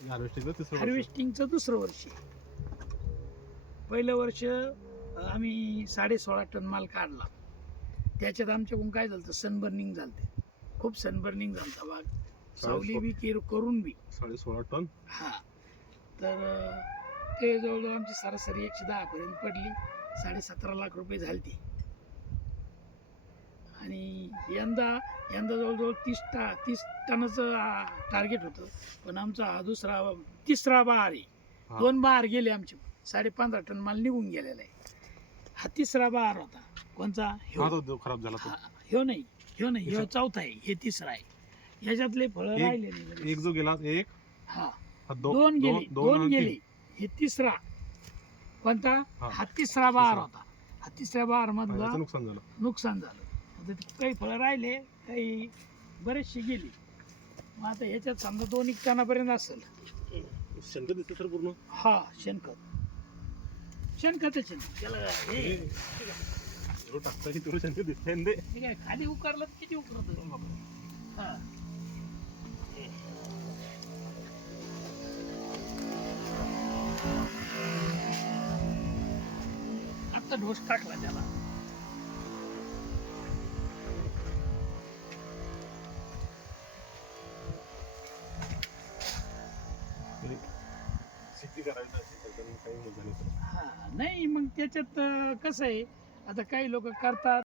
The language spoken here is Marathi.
हार्वेस्टिंगचं दुसरं वर्ष. पहिलं वर्ष आम्ही 16.5 टन माल काढला. त्याच्यात आमच्याकडून काय झालं, सनबर्निंग झालं, खूप सनबर्निंग झालं बाग, सावली बी करून बी 16.5 टन. हा, तर ते जवळजवळ आमची सरासरी 110 पर्यंत पडली. 17.5 लाख रुपये झाले ते. आणि यंदा जवळजवळ 30 टनाचं टार्गेट होतं, पण आमचा हा तिसरा बहार आहे. 2 बहार गेले आमचे, 15.5 टन माल निघून गेलेला आहे. हा तिसरा बहार होता. कोणचा? खराब झाला तो. ह्यो नाही, ह्यो चौथा आहे, हे तिसरा आहे. ह्याच्यातले फळं राहिले नाही. एक जो गेला, एक हा, दोन गेले, हे तिसरा. कोणता? हा तिसरा बहार होता. हा तिसऱ्या बहार मधला नुकसान झालं. काही फळं राहिले, काही बरेचशी गेली. मग आता ह्याच्यात समजा 2-1 टनापर्यंत असेल. शेणखत दिसतं सर पूर्ण. हा, शेणखतच त्याला हे टाकता की तुला शेणखत दिसतंय. ठीक आहे, खाली उकारलं किती उकरत. हा, आता ढोस टाकला त्याला. हा, नाही मग त्याच्यात कसं आहे, आता काही लोक करतात.